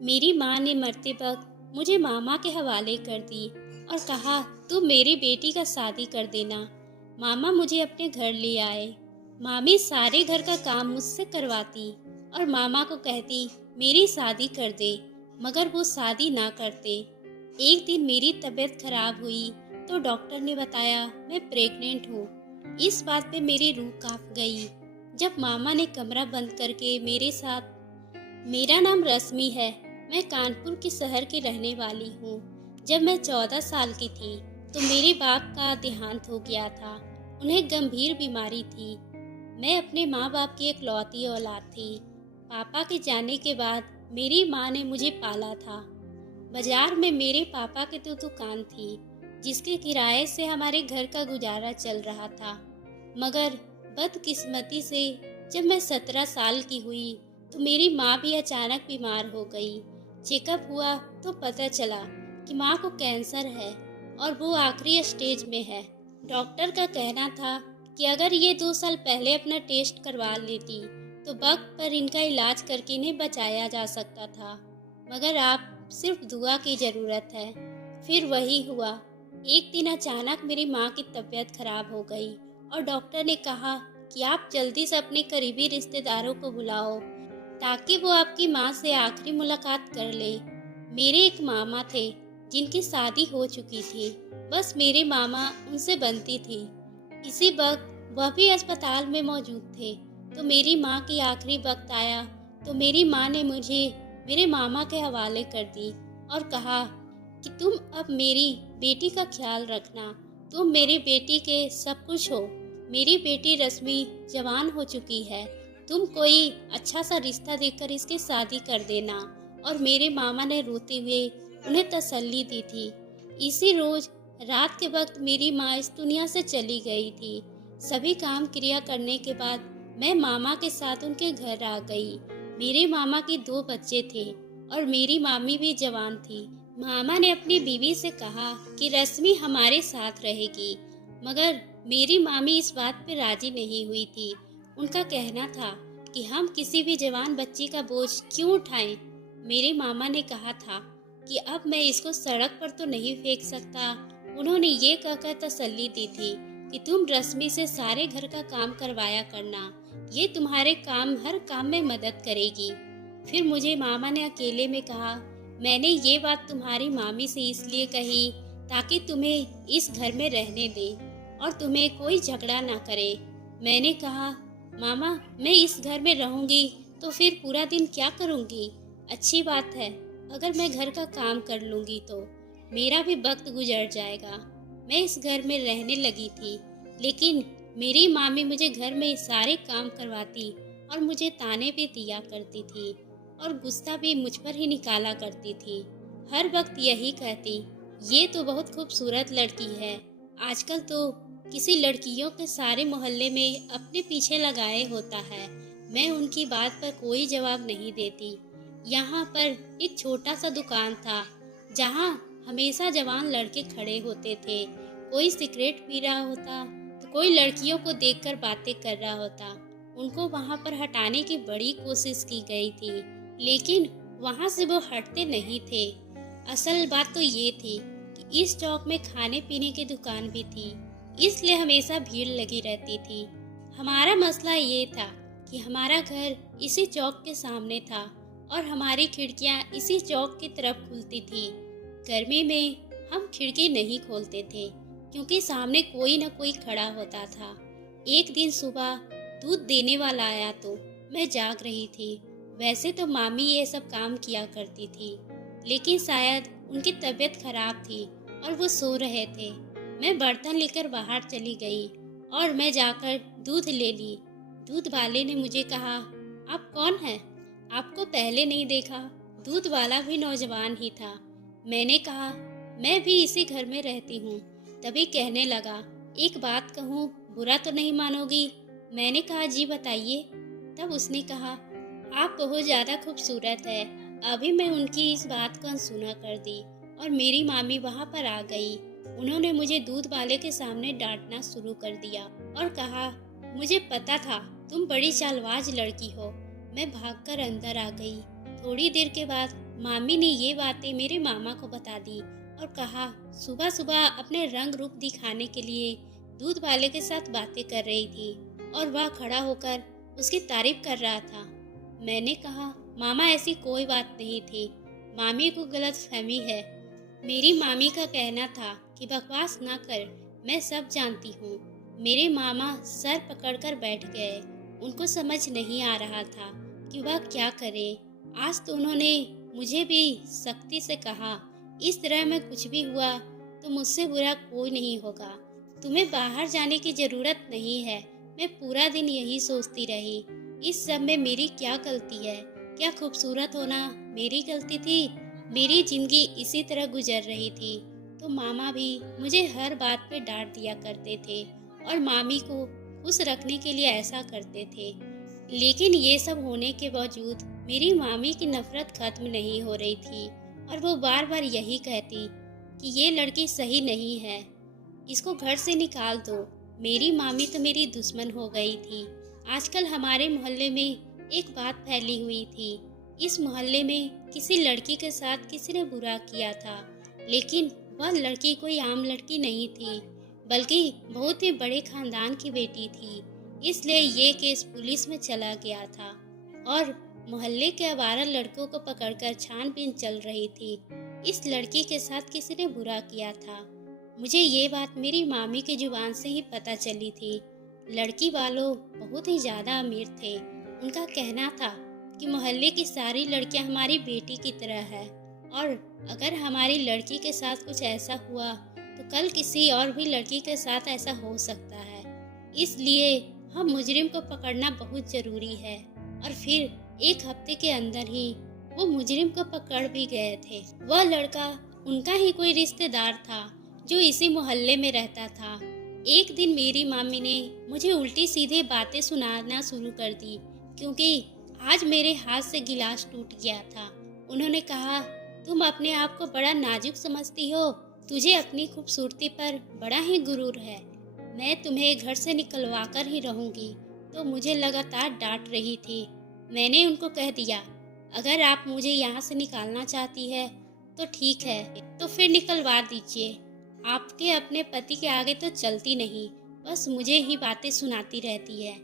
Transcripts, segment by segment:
मेरी माँ ने मरते वक्त मुझे मामा के हवाले कर दी और कहा, तुम मेरी बेटी का शादी कर देना। मामा मुझे अपने घर ले आए। मामी सारे घर का काम मुझसे करवाती और मामा को कहती मेरी शादी कर दे, मगर वो शादी ना करते। एक दिन मेरी तबीयत खराब हुई तो डॉक्टर ने बताया मैं प्रेग्नेंट हूँ। इस बात पे मेरी रूह कांप गई। जब मामा ने कमरा बंद करके मेरे साथ, मेरा नाम रश्मि है, मैं कानपुर के शहर की रहने वाली हूँ। जब मैं 14 साल की थी तो मेरे बाप का देहांत हो गया था। उन्हें गंभीर बीमारी थी। मैं अपने माँ बाप की इकलौती औलाद थी। पापा के जाने के बाद मेरी माँ ने मुझे पाला था। बाजार में मेरे पापा की तो दुकान थी जिसके किराए से हमारे घर का गुजारा चल रहा था। मगर बदकिस्मती से जब मैं 17 साल की हुई तो मेरी माँ भी अचानक बीमार हो गई। चेकअप हुआ तो पता चला कि माँ को कैंसर है और वो आखिरी स्टेज में है। डॉक्टर का कहना था कि अगर ये 2 साल पहले अपना टेस्ट करवा लेती तो वक्त पर इनका इलाज करके इन्हें बचाया जा सकता था, मगर आप सिर्फ दुआ की ज़रूरत है। फिर वही हुआ। एक दिन अचानक मेरी माँ की तबीयत खराब हो गई और डॉक्टर ने कहा कि आप जल्दी से अपने करीबी रिश्तेदारों को बुलाओ ताकि वो आपकी माँ से आखिरी मुलाकात कर ले। मेरे एक मामा थे जिनकी शादी हो चुकी थी, बस मेरे मामा उनसे बनती थी। इसी वक्त वह भी अस्पताल में मौजूद थे। तो मेरी माँ की आखिरी वक्त आया तो मेरी माँ ने मुझे मेरे मामा के हवाले कर दी और कहा कि तुम अब मेरी बेटी का ख्याल रखना, तुम मेरी बेटी के सब कुछ हो। मेरी बेटी रश्मि जवान हो चुकी है, तुम कोई अच्छा सा रिश्ता देखकर इसकी शादी कर देना। और मेरे मामा ने रोते हुए उन्हें तसल्ली दी थी। इसी रोज रात के वक्त मेरी माँ इस दुनिया से चली गई थी। सभी काम क्रिया करने के बाद मैं मामा के साथ उनके घर आ गई। मेरे मामा के 2 बच्चे थे और मेरी मामी भी जवान थी। मामा ने अपनी बीवी से कहा कि रश्मि हमारे साथ रहेगी, मगर मेरी मामी इस बात पर राजी नहीं हुई थी। उनका कहना था कि हम किसी भी जवान बच्ची का बोझ क्यों उठाएं। मेरे मामा ने कहा था कि अब मैं इसको सड़क पर तो नहीं फेंक सकता। उन्होंने ये कहकर तसल्ली दी थी कि तुम रश्मि से सारे घर का काम करवाया करना, ये तुम्हारे हर काम में मदद करेगी। फिर मुझे मामा ने अकेले में कहा, मैंने ये बात तुम्हारी मामी से इसलिए कही ताकि तुम्हें इस घर में रहने दे और तुम्हें कोई झगड़ा ना करे। मैंने कहा, मामा मैं इस घर में रहूंगी तो फिर पूरा दिन क्या करूंगी? अच्छी बात है, अगर मैं घर का काम कर लूंगी तो मेरा भी वक्त गुजर जाएगा। मैं इस घर में रहने लगी थी, लेकिन मेरी मामी मुझे घर में सारे काम करवाती और मुझे ताने भी दिया करती थी और गुस्सा भी मुझ पर ही निकाला करती थी। हर वक्त यही कहती, ये तो बहुत खूबसूरत लड़की है। आजकल तो किसी लड़कियों के सारे मोहल्ले में अपने पीछे लगाए होता है। मैं उनकी बात पर कोई जवाब नहीं देती। यहाँ पर एक छोटा सा दुकान था जहाँ हमेशा जवान लड़के खड़े होते थे। कोई सिगरेट पी रहा होता तो कोई लड़कियों को देखकर बातें कर रहा होता। उनको वहाँ पर हटाने की बड़ी कोशिश की गई थी, लेकिन वहाँ से वो हटते नहीं थे। असल बात तो ये थी कि इस चौक में खाने पीने की दुकान भी थी, इसलिए हमेशा भीड़ लगी रहती थी। हमारा मसला ये था कि हमारा घर इसी चौक के सामने था और हमारी खिड़कियाँ इसी चौक की तरफ खुलती थी। गर्मी में हम खिड़की नहीं खोलते थे क्योंकि सामने कोई न कोई खड़ा होता था। एक दिन सुबह दूध देने वाला आया तो मैं जाग रही थी। वैसे तो मामी ये सब काम किया करती थी, लेकिन शायद उनकी तबीयत खराब थी और वो सो रहे थे। मैं बर्तन लेकर बाहर चली गई और मैं जाकर दूध ले ली। दूध वाले ने मुझे कहा, आप कौन हैं? आपको पहले नहीं देखा। दूध वाला भी नौजवान ही था। मैंने कहा, मैं भी इसी घर में रहती हूँ। तभी कहने लगा, एक बात कहूँ, बुरा तो नहीं मानोगी? मैंने कहा, जी बताइए। तब उसने कहा, आप बहुत ज़्यादा खूबसूरत है। अभी मैं उनकी इस बात को अनसुना कर दी और मेरी मामी वहाँ पर आ गई। उन्होंने मुझे दूध वाले के सामने डांटना शुरू कर दिया और कहा, मुझे पता था तुम बड़ी चालबाज लड़की हो। मैं भागकर अंदर आ गई। थोड़ी देर के बाद मामी ने ये बातें मेरे मामा को बता दी और कहा सुबह सुबह अपने रंग रूप दिखाने के लिए दूध वाले के साथ बातें कर रही थी और वह खड़ा होकर उसकी तारीफ कर रहा था। मैंने कहा मामा ऐसी कोई बात नहीं थी, मामी को गलत फहमी है। मेरी मामी का कहना था कि बकवास ना कर, मैं सब जानती हूँ। मेरे मामा सर पकड़कर बैठ गए। उनको समझ नहीं आ रहा था कि वह क्या करे। आज तो उन्होंने मुझे भी सख्ती से कहा, इस तरह में कुछ भी हुआ तो मुझसे बुरा कोई नहीं होगा। तुम्हें बाहर जाने की जरूरत नहीं है। मैं पूरा दिन यही सोचती रही, इस सब में मेरी क्या गलती है? क्या खूबसूरत होना मेरी गलती थी? मेरी जिंदगी इसी तरह गुजर रही थी। तो मामा भी मुझे हर बात पे डांट दिया करते थे और मामी को खुश रखने के लिए ऐसा करते थे। लेकिन ये सब होने के बावजूद मेरी मामी की नफरत खत्म नहीं हो रही थी और वो बार बार यही कहती कि ये लड़की सही नहीं है, इसको घर से निकाल दो। मेरी मामी तो मेरी दुश्मन हो गई थी। आजकल हमारे मोहल्ले में एक बात फैली हुई थी, इस मोहल्ले में किसी लड़की के साथ किसी ने बुरा किया था, लेकिन वह लड़की कोई आम लड़की नहीं थी, बल्कि बहुत ही बड़े खानदान की बेटी थी। इसलिए ये केस पुलिस में चला गया था और मोहल्ले के आवारा लड़कों को पकड़कर छानबीन चल रही थी। इस लड़की के साथ किसी ने बुरा किया था। मुझे ये बात मेरी मामी की जुबान से ही पता चली थी। लड़की वालों बहुत ही ज़्यादा अमीर थे। उनका कहना था कि मोहल्ले की सारी लड़कियां हमारी बेटी की तरह है और अगर हमारी लड़की के साथ कुछ ऐसा हुआ तो कल किसी और भी लड़की के साथ ऐसा हो सकता है। इसलिए हम मुजरिम को पकड़ना बहुत ज़रूरी है। और फिर एक हफ्ते के अंदर ही वो मुजरिम को पकड़ भी गए थे। वह लड़का उनका ही कोई रिश्तेदार था जो इसी मोहल्ले में रहता था। एक दिन मेरी मामी ने मुझे उल्टी सीधे बातें सुनाना शुरू कर दी, क्योंकि आज मेरे हाथ से गिलास टूट गया था। उन्होंने कहा, तुम अपने आप को बड़ा नाजुक समझती हो, तुझे अपनी खूबसूरती पर बड़ा ही गुरूर है। मैं तुम्हें घर से निकलवा कर ही रहूंगी। तो मुझे लगातार डांट रही थी। मैंने उनको कह दिया, अगर आप मुझे यहाँ से निकालना चाहती है तो ठीक है, तो फिर निकलवा दीजिए। आपके अपने पति के आगे तो चलती नहीं, बस मुझे ही बातें सुनाती रहती है।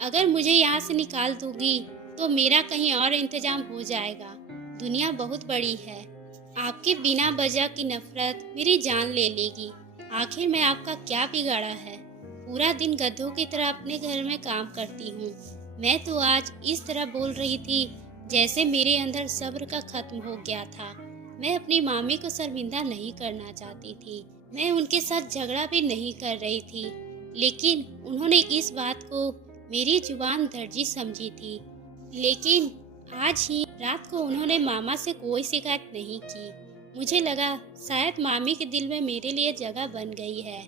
अगर मुझे यहाँ से निकाल दोगी तो मेरा कहीं और इंतजाम हो जाएगा। दुनिया बहुत बड़ी है, आपके बिना वजह की नफरत मेरी जान ले लेगी। आखिर मैं आपका क्या बिगाड़ा है? पूरा दिन गधों की तरह अपने घर में काम करती हूँ। मैं तो आज इस तरह बोल रही थी जैसे मेरे अंदर सब्र का खत्म हो गया था। मैं अपनी मामी को शर्मिंदा नहीं करना चाहती थी। मैं उनके साथ झगड़ा भी नहीं कर रही थी, लेकिन उन्होंने इस बात को मेरी जुबान दर्जी समझी थी। लेकिन आज ही रात को उन्होंने मामा से कोई शिकायत नहीं की। मुझे लगा शायद मामी के दिल में मेरे लिए जगह बन गई है।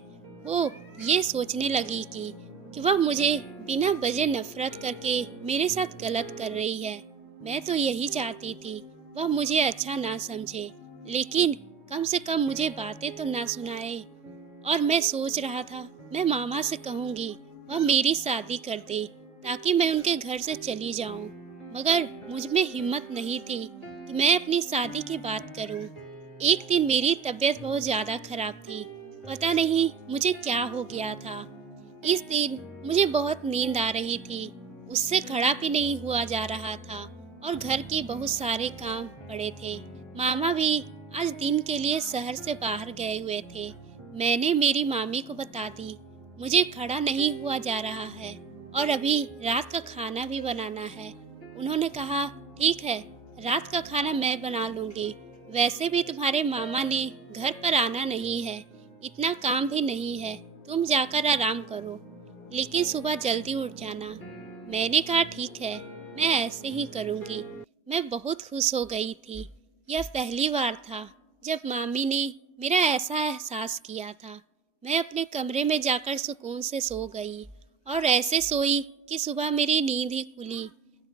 वो ये सोचने लगी कि वह मुझे बिना वजह नफरत करके मेरे साथ गलत कर रही है। मैं तो यही चाहती थी वह मुझे अच्छा ना समझे, लेकिन कम से कम मुझे बातें तो ना सुनाए। और मैं सोच रहा था मैं मामा से कहूँगी वह मेरी शादी कर दे ताकि मैं उनके घर से चली जाऊँ, मगर मुझ में हिम्मत नहीं थी कि मैं अपनी शादी की बात करूँ। एक दिन मेरी तबीयत बहुत ज़्यादा खराब थी, पता नहीं मुझे क्या हो गया था। इस दिन मुझे बहुत नींद आ रही थी, उससे खड़ा भी नहीं हुआ जा रहा था और घर की बहुत सारे काम पड़े थे। मामा भी आज दिन के लिए शहर से बाहर गए हुए थे। मैंने मेरी मामी को बता दी मुझे खड़ा नहीं हुआ जा रहा है और अभी रात का खाना भी बनाना है। उन्होंने कहा, ठीक है, रात का खाना मैं बना लूँगी। वैसे भी तुम्हारे मामा ने घर पर आना नहीं है, इतना काम भी नहीं है, तुम जाकर आराम करो, लेकिन सुबह जल्दी उठ जाना। मैंने कहा, ठीक है, मैं ऐसे ही करूँगी। मैं बहुत खुश हो गई थी। यह पहली बार था जब मामी ने मेरा ऐसा एहसास किया था। मैं अपने कमरे में जाकर सुकून से सो गई और ऐसे सोई कि सुबह मेरी नींद ही खुली।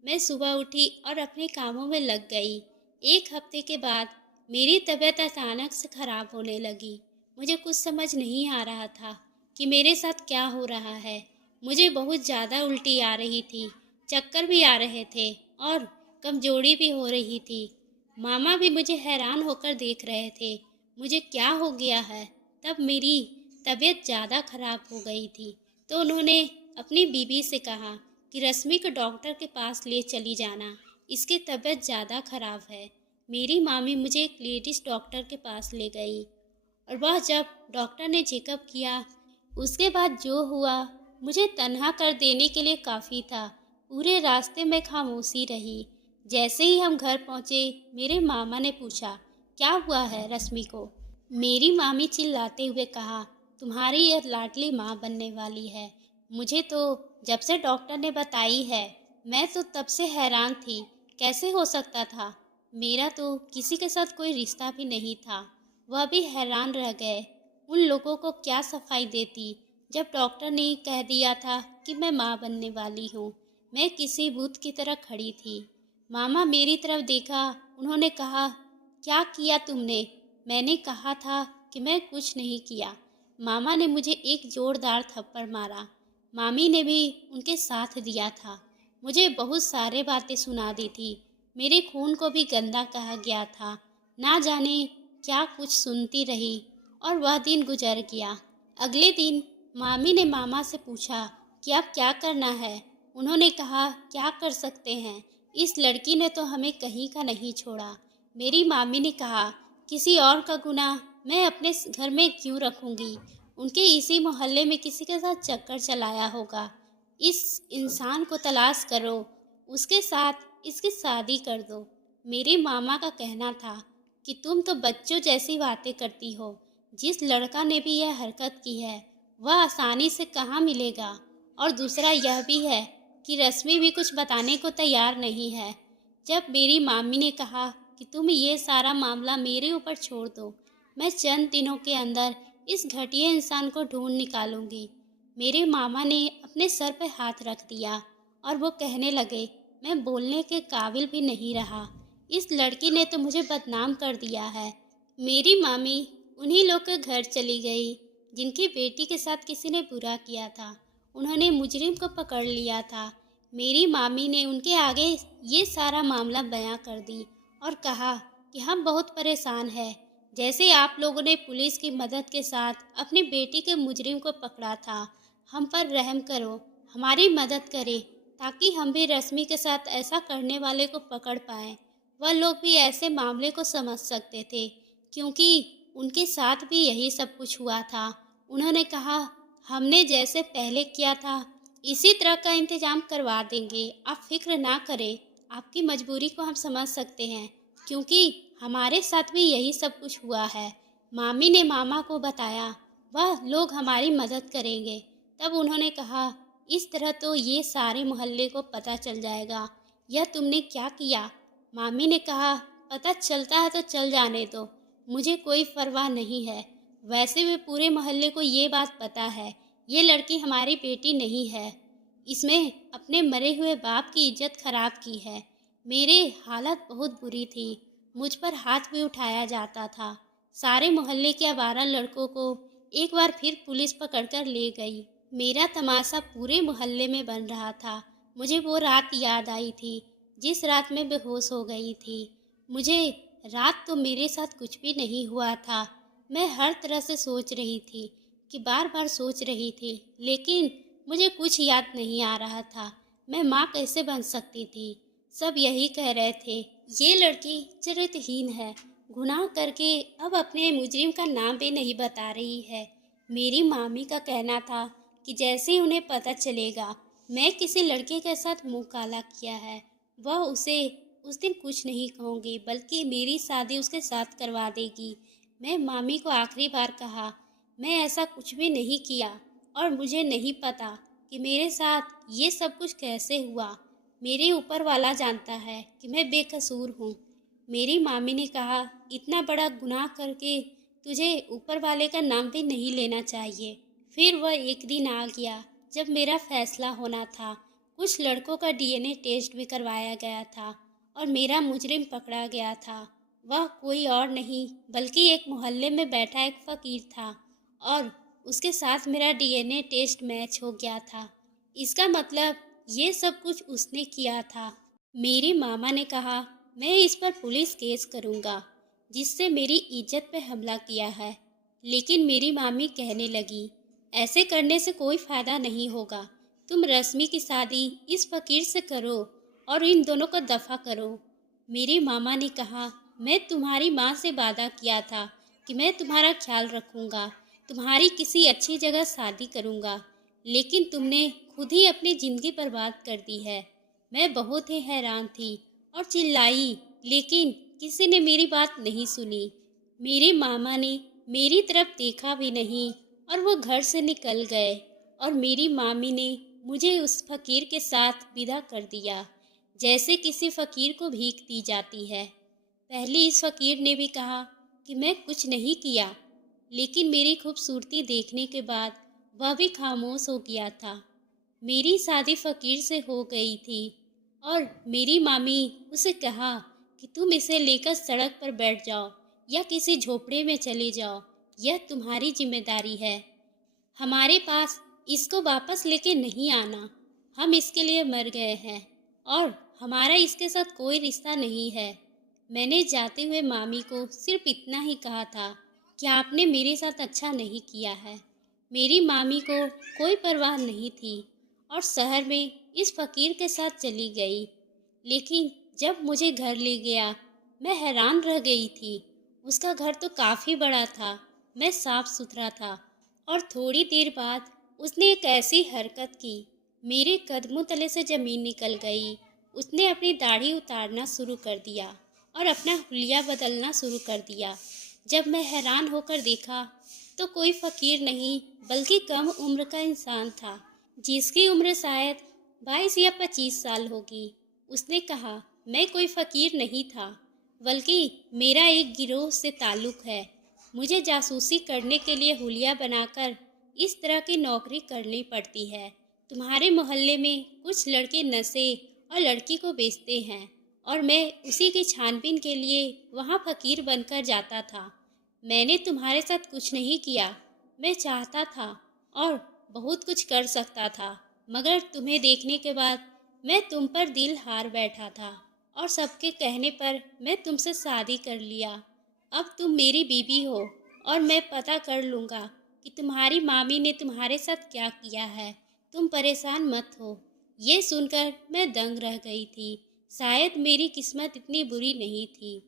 मैं सुबह उठी और अपने कामों में लग गई। एक हफ्ते के बाद मेरी तबीयत अचानक से खराब होने लगी। मुझे कुछ समझ नहीं आ रहा था कि मेरे साथ क्या हो रहा है। मुझे बहुत ज़्यादा उल्टी आ रही थी, चक्कर भी आ रहे थे और कमजोरी भी हो रही थी। मामा भी मुझे हैरान होकर देख रहे थे। मुझे क्या हो गया है? तब मेरी तबीयत ज़्यादा खराब हो गई थी, तो उन्होंने अपनी बीवी से कहा कि रश्मि को डॉक्टर के पास ले चली जाना, इसकी तबीयत ज़्यादा खराब है। मेरी मामी मुझे एक लेडीज़ डॉक्टर के पास ले गई और वह जब डॉक्टर ने चेकअप किया, उसके बाद जो हुआ मुझे तन्हा कर देने के लिए काफ़ी था। पूरे रास्ते में खामोशी रही। जैसे ही हम घर पहुँचे, मेरे मामा ने पूछा, क्या हुआ है रश्मि को? मेरी मामी चिल्लाते हुए कहा, तुम्हारी यह लाडली माँ बनने वाली है। मुझे तो जब से डॉक्टर ने बताई है, मैं तो तब से हैरान थी, कैसे हो सकता था? मेरा तो किसी के साथ कोई रिश्ता भी नहीं था। वह भी हैरान रह गए। उन लोगों को क्या सफाई देती जब डॉक्टर ने कह दिया था कि मैं माँ बनने वाली हूँ। मैं किसी भूत की तरह खड़ी थी। मामा मेरी तरफ देखा, उन्होंने कहा, क्या किया तुमने? मैंने कहा था कि मैं कुछ नहीं किया। मामा ने मुझे एक जोरदार थप्पड़ मारा। मामी ने भी उनके साथ दिया था। मुझे बहुत सारे बातें सुना दी थी। मेरे खून को भी गंदा कहा गया था। ना जाने क्या कुछ सुनती रही और वह दिन गुजर गया। अगले दिन मामी ने मामा से पूछा कि अब क्या करना है। उन्होंने कहा, क्या कर सकते हैं, इस लड़की ने तो हमें कहीं का नहीं छोड़ा। मेरी मामी ने कहा, किसी और का गुनाह मैं अपने घर में क्यों रखूंगी? उनके इसी मोहल्ले में किसी के साथ चक्कर चलाया होगा। इस इंसान को तलाश करो, उसके साथ इसकी शादी कर दो। मेरे मामा का कहना था कि तुम तो बच्चों जैसी बातें करती हो। जिस लड़का ने भी यह हरकत की है, वह आसानी से कहाँ मिलेगा? और दूसरा यह भी है कि रश्मि भी कुछ बताने को तैयार नहीं है। जब मेरी मामी ने कहा कि तुम ये सारा मामला मेरे ऊपर छोड़ दो, मैं चंद दिनों के अंदर इस घटिया इंसान को ढूंढ निकालूंगी, मेरे मामा ने अपने सर पर हाथ रख दिया और वो कहने लगे, मैं बोलने के काबिल भी नहीं रहा। इस लड़की ने तो मुझे बदनाम कर दिया है। मेरी मामी उन्हीं लोग के घर चली गई जिनकी बेटी के साथ किसी ने बुरा किया था। उन्होंने मुजरिम को पकड़ लिया था। मेरी मामी ने उनके आगे ये सारा मामला बयां कर दी और कहा कि हम बहुत परेशान हैं। जैसे आप लोगों ने पुलिस की मदद के साथ अपनी बेटी के मुजरिम को पकड़ा था, हम पर रहम करो, हमारी मदद करें ताकि हम भी रश्मि के साथ ऐसा करने वाले को पकड़ पाएं। वह लोग भी ऐसे मामले को समझ सकते थे क्योंकि उनके साथ भी यही सब कुछ हुआ था। उन्होंने कहा, हमने जैसे पहले किया था इसी तरह का इंतजाम करवा देंगे, आप फिक्र ना करें। आपकी मजबूरी को हम समझ सकते हैं क्योंकि हमारे साथ भी यही सब कुछ हुआ है। मामी ने मामा को बताया, वह लोग हमारी मदद करेंगे। तब उन्होंने कहा, इस तरह तो ये सारे मोहल्ले को पता चल जाएगा यह तुमने क्या किया। मामी ने कहा, पता चलता है तो चल जाने दो, मुझे कोई परवाह नहीं है। वैसे भी पूरे मोहल्ले को ये बात पता है, ये लड़की हमारी बेटी नहीं है। इसमें अपने मरे हुए बाप की इज्जत खराब की है। मेरे हालत बहुत बुरी थी, मुझ पर हाथ भी उठाया जाता था। सारे मोहल्ले के आवारा लड़कों को एक बार फिर पुलिस पकड़कर ले गई। मेरा तमाशा पूरे मोहल्ले में बन रहा था। मुझे वो रात याद आई थी जिस रात में बेहोश हो गई थी। मुझे रात तो मेरे साथ कुछ भी नहीं हुआ था। मैं हर तरह से सोच रही थी कि बार बार सोच रही थी, लेकिन मुझे कुछ याद नहीं आ रहा था। मैं माँ कैसे बन सकती थी? सब यही कह रहे थे, ये लड़की चरित्रहीन है, गुनाह करके अब अपने मुजरिम का नाम भी नहीं बता रही है। मेरी मामी का कहना था कि जैसे ही उन्हें पता चलेगा मैं किसी लड़के के साथ मुंह काला किया है, वह उसे उस दिन कुछ नहीं कहूँगी बल्कि मेरी शादी उसके साथ करवा देगी। मैं मामी को आखिरी बार कहा, मैं ऐसा कुछ भी नहीं किया और मुझे नहीं पता कि मेरे साथ ये सब कुछ कैसे हुआ। मेरे ऊपर वाला जानता है कि मैं बेकसूर हूँ। मेरी मामी ने कहा, इतना बड़ा गुनाह करके तुझे ऊपर वाले का नाम भी नहीं लेना चाहिए। फिर वह एक दिन आ गया जब मेरा फैसला होना था। कुछ लड़कों का डीएनए टेस्ट भी करवाया गया था और मेरा मुजरिम पकड़ा गया था। वह कोई और नहीं बल्कि एक मोहल्ले में बैठा एक फ़कीर था और उसके साथ मेरा डीएनए टेस्ट मैच हो गया था। इसका मतलब ये सब कुछ उसने किया था। मेरे मामा ने कहा, मैं इस पर पुलिस केस करूँगा, जिससे मेरी इज्जत पे हमला किया है। लेकिन मेरी मामी कहने लगी, ऐसे करने से कोई फ़ायदा नहीं होगा। तुम रश्मि की शादी इस फ़कीर से करो और इन दोनों को दफ़ा करो। मेरे मामा ने कहा, मैं तुम्हारी माँ से वादा किया था कि मैं तुम्हारा ख्याल रखूँगा, तुम्हारी किसी अच्छी जगह शादी करूँगा, लेकिन तुमने खुद ही अपनी ज़िंदगी बर्बाद कर दी है। मैं बहुत ही हैरान थी और चिल्लाई, लेकिन किसी ने मेरी बात नहीं सुनी। मेरे मामा ने मेरी तरफ देखा भी नहीं और वो घर से निकल गए और मेरी मामी ने मुझे उस फ़कीर के साथ विदा कर दिया, जैसे किसी फ़कीर को भीख दी जाती है। पहले इस फ़कीर ने भी कहा कि मैं कुछ नहीं किया, लेकिन मेरी खूबसूरती देखने के बाद वह भी खामोश हो गया था। मेरी शादी फ़कीर से हो गई थी और मेरी मामी उसे कहा कि तुम इसे लेकर सड़क पर बैठ जाओ या किसी झोपड़े में चले जाओ, यह तुम्हारी जिम्मेदारी है। हमारे पास इसको वापस लेके नहीं आना। हम इसके लिए मर गए हैं और हमारा इसके साथ कोई रिश्ता नहीं है। मैंने जाते हुए मामी को सिर्फ इतना ही कहा था कि आपने मेरे साथ अच्छा नहीं किया है। मेरी मामी को कोई परवाह नहीं थी और शहर में इस फ़कीर के साथ चली गई। लेकिन जब मुझे घर ले गया, मैं हैरान रह गई थी। उसका घर तो काफ़ी बड़ा था, मैं साफ सुथरा था और थोड़ी देर बाद उसने एक ऐसी हरकत की, मेरे कदमों तले से ज़मीन निकल गई। उसने अपनी दाढ़ी उतारना शुरू कर दिया और अपना हुलिया बदलना शुरू कर दिया। जब मैं हैरान होकर देखा तो कोई फ़कीर नहीं बल्कि कम उम्र का इंसान था, जिसकी उम्र शायद 22 या 25 साल होगी। उसने कहा, मैं कोई फ़कीर नहीं था, बल्कि मेरा एक गिरोह से ताल्लुक़ है। मुझे जासूसी करने के लिए हुलिया बनाकर इस तरह की नौकरी करनी पड़ती है। तुम्हारे मोहल्ले में कुछ लड़के नशे और लड़की को बेचते हैं और मैं उसी की छानबीन के लिए वहाँ फ़कीर बनकर जाता था। मैंने तुम्हारे साथ कुछ नहीं किया। मैं चाहता था और बहुत कुछ कर सकता था, मगर तुम्हें देखने के बाद मैं तुम पर दिल हार बैठा था और सबके कहने पर मैं तुमसे शादी कर लिया। अब तुम मेरी बीवी हो और मैं पता कर लूँगा कि तुम्हारी मामी ने तुम्हारे साथ क्या किया है। तुम परेशान मत हो। ये सुनकर मैं दंग रह गई थी। शायद मेरी किस्मत इतनी बुरी नहीं थी।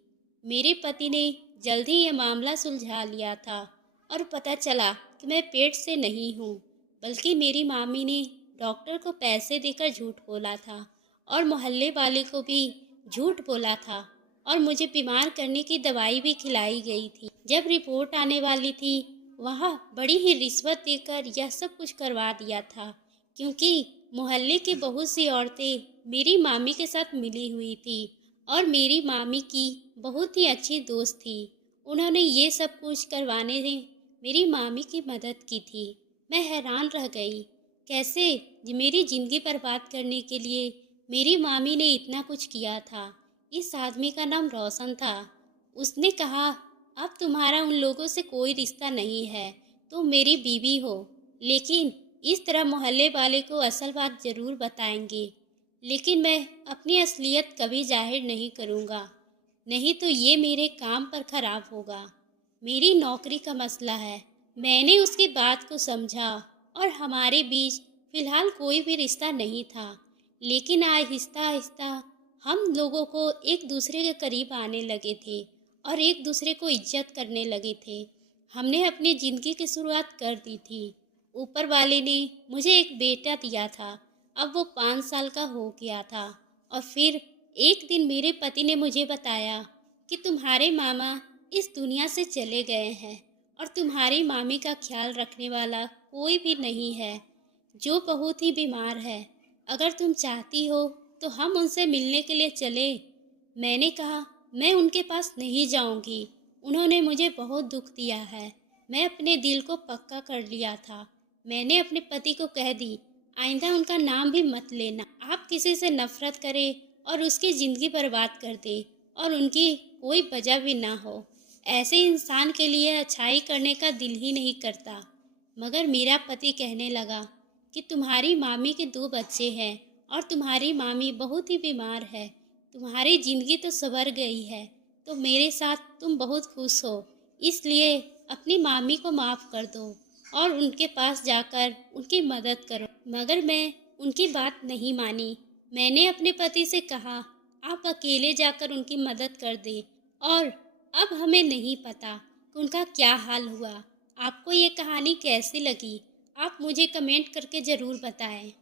मेरे पति ने जल्द ही ये मामला सुलझा लिया था और पता चला कि मैं पेट से नहीं हूँ, बल्कि मेरी मामी ने डॉक्टर को पैसे देकर झूठ बोला था और मोहल्ले वाले को भी झूठ बोला था और मुझे बीमार करने की दवाई भी खिलाई गई थी। जब रिपोर्ट आने वाली थी, वहाँ बड़ी ही रिश्वत देकर यह सब कुछ करवा दिया था, क्योंकि मोहल्ले की बहुत सी औरतें मेरी मामी के साथ मिली हुई थी और मेरी मामी की बहुत ही अच्छी दोस्त थी। उन्होंने ये सब कुछ करवाने में मेरी मामी की मदद की थी। मैं हैरान रह गई, कैसे मेरी ज़िंदगी बर्बाद करने के लिए मेरी मामी ने इतना कुछ किया था। इस आदमी का नाम रोशन था। उसने कहा, अब तुम्हारा उन लोगों से कोई रिश्ता नहीं है, तुम मेरी बीवी हो, लेकिन इस तरह मोहल्ले वाले को असल बात ज़रूर बताएंगे। लेकिन मैं अपनी असलियत कभी जाहिर नहीं करूँगा, नहीं तो ये मेरे काम पर खराब होगा। मेरी नौकरी का मसला है। मैंने उसकी बात को समझा और हमारे बीच फ़िलहाल कोई भी रिश्ता नहीं था, लेकिन आहिस्ता आहिस्ता हम लोगों को एक दूसरे के करीब आने लगे थे और एक दूसरे को इज्जत करने लगे थे। हमने अपनी ज़िंदगी की शुरुआत कर दी थी। ऊपर वाले ने मुझे एक बेटा दिया था, अब वो 5 साल का हो गया था। और फिर एक दिन मेरे पति ने मुझे बताया कि तुम्हारे मामा इस दुनिया से चले गए हैं और तुम्हारी मामी का ख्याल रखने वाला कोई भी नहीं है, जो बहुत ही बीमार है। अगर तुम चाहती हो तो हम उनसे मिलने के लिए चले। मैंने कहा, मैं उनके पास नहीं जाऊंगी। उन्होंने मुझे बहुत दुख दिया है। मैं अपने दिल को पक्का कर लिया था। मैंने अपने पति को कह दी, आइंदा उनका नाम भी मत लेना। आप किसी से नफरत करें और उसकी ज़िंदगी बर्बाद कर दे और उनकी कोई वजह भी ना हो। ऐसे इंसान के लिए अच्छाई करने का दिल ही नहीं करता। मगर मेरा पति कहने लगा कि तुम्हारी मामी के 2 बच्चे हैं और तुम्हारी मामी बहुत ही बीमार है। तुम्हारी ज़िंदगी तो संवर गई है, तो मेरे साथ तुम बहुत खुश हो, इसलिए अपनी मामी को माफ़ कर दो और उनके पास जाकर उनकी मदद करो। मगर मैं उनकी बात नहीं मानी। मैंने अपने पति से कहा, आप अकेले जाकर उनकी मदद कर दें, और अब हमें नहीं पता कि उनका क्या हाल हुआ। आपको ये कहानी कैसी लगी? आप मुझे कमेंट करके ज़रूर बताएं।